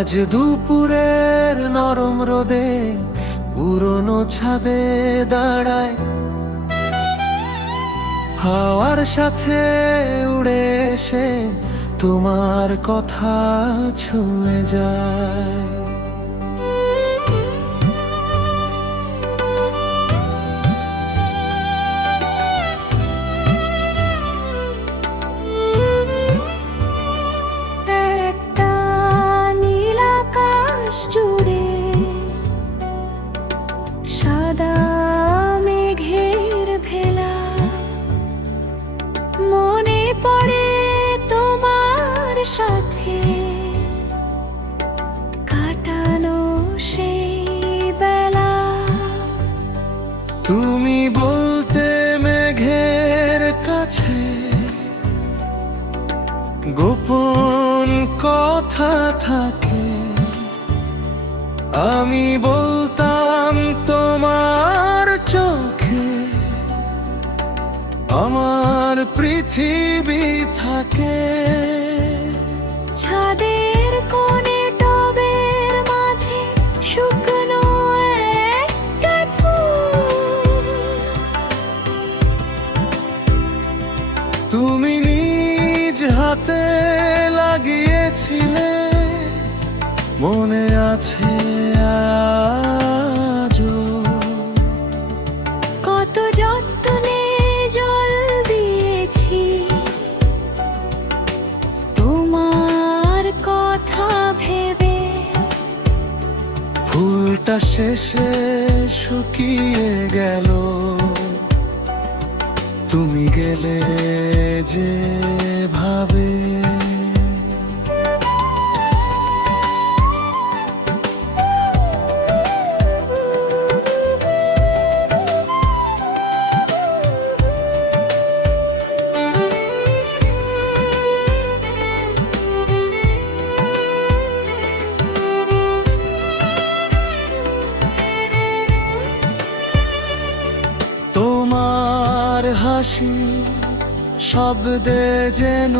আজ দুপুরের নরম রোদে পুরনো ছাদে দাঁড়ায়, হাওয়ার সাথে উড়ে এসে তোমার কথা ছুঁয়ে যায়। একটা নীল আকাশ জুড়ে সাদা মেঘের ভেলা, মনে পড়ে তোমার সাথে কাটানো সেই বেলা। তুমি বলতে মেঘের কাছে গোপন কথা থাকে, আমি বলতাম তোমার চোখে আমার পৃথিবী থাকে। ছাদের কোণে টবের মাঝে শুকনো একটা ফুল, তুমি নিজ হাতে লাগিয়েছিলে, মনে আছে আজও। কত যত্নে জল দিয়েছি তোমার কথা ভেবে। ফুলটা শেষে শুকিয়ে গেল, তুমি গেলে যে ভাবে। তোমার হাসি শব্দে যেন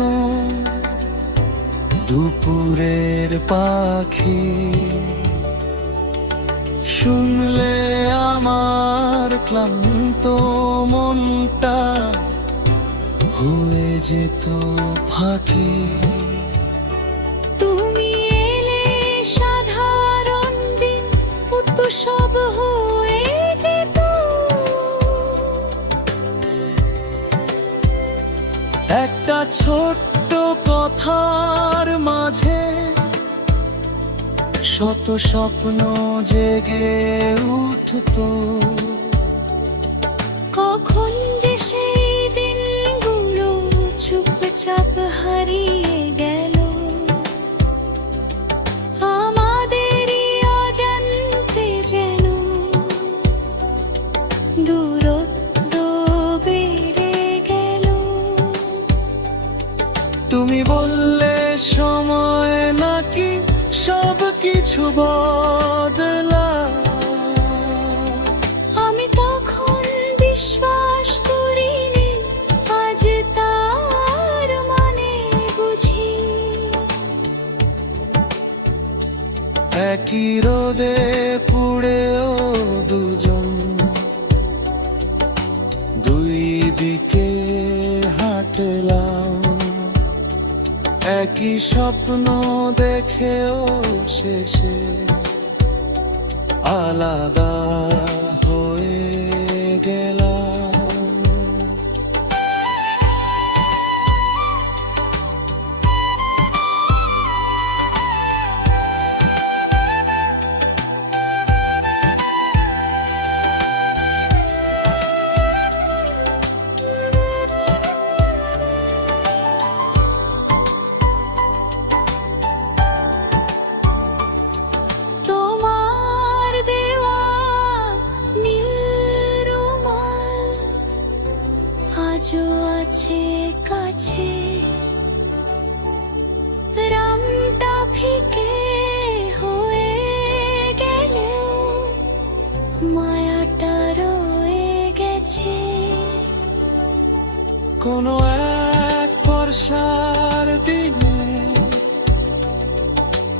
দুপুরের পাখি, শুনলে আমার ক্লান্ত মনটা হয়ে যেত ফাঁকি। তুমি এলে সাধারণ দিন উৎসব হয়ে যেত। একটা ছোট্ট কথার মাঝে শত স্বপ্ন জেগে উঠতো। কখন যে সেই দিনগুলো চুপচাপ হারিয়ে গেল, আমাদেরই অজান্তে যেন দূরত্ব বেড়ে গেল। তুমি বললে সময় নাকি সব কিছু বদলায়, আমি তখন বিশ্বাস করিনি, আজ তার মানে বুঝি। একই রোদে পুড়েও দুজন, দুই দিকে হাঁটলাম, একই স্বপ্ন দেখেও শেষে আলাদা হয়ে গেলাম। তোমার দেওয়া নীল রুমাল আজও আছে কাছে, রামটা ফিকে হয়ে গেলেও মায়াটা রয়ে গেছে। কোনো এক বর্ষার দিনে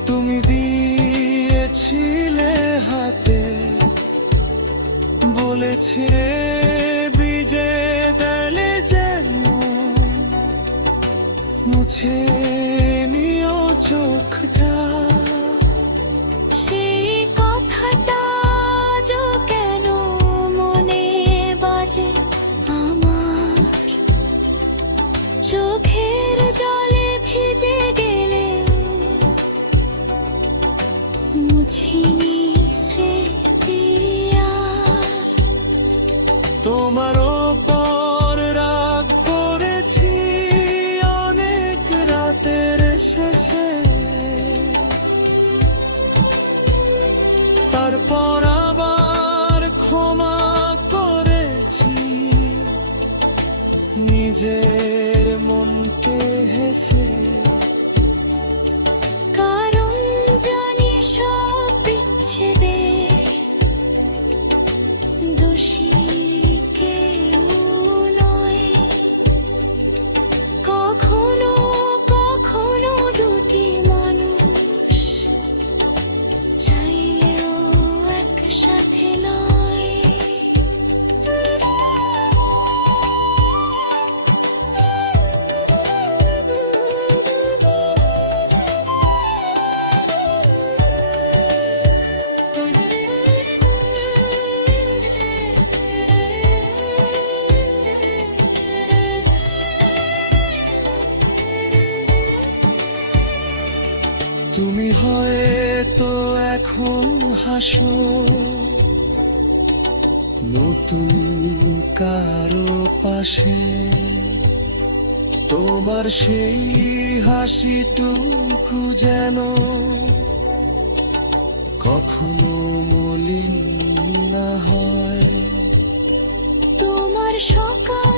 তুমি ছিলে হাতে, বলেছিলে বিজে গেলে যেন মুছে নিও চোখটা। সেই কথাটা আজও কেন মনে বাজে আমার, চোখের জলে ভিজে গেলে মুছিনি স্মৃতি আর। তোমার ওপর রাগ করেছি অনেক রাতের শেষে, তারপর আবার ক্ষমা করেছি নিজের মনকে হেসে। কারণ জানি সব বিচ্ছেদে দোষী কেউ নয়, কখনো কখনো দুটি মানুষ চাইলেও একসাথে নয়। তুমি হয়তো এখন হাসো নতুন কারো পাশে, তোমার সেই হাসিটুকু যেন কখনো মলিন না হয়। তোমার সকাল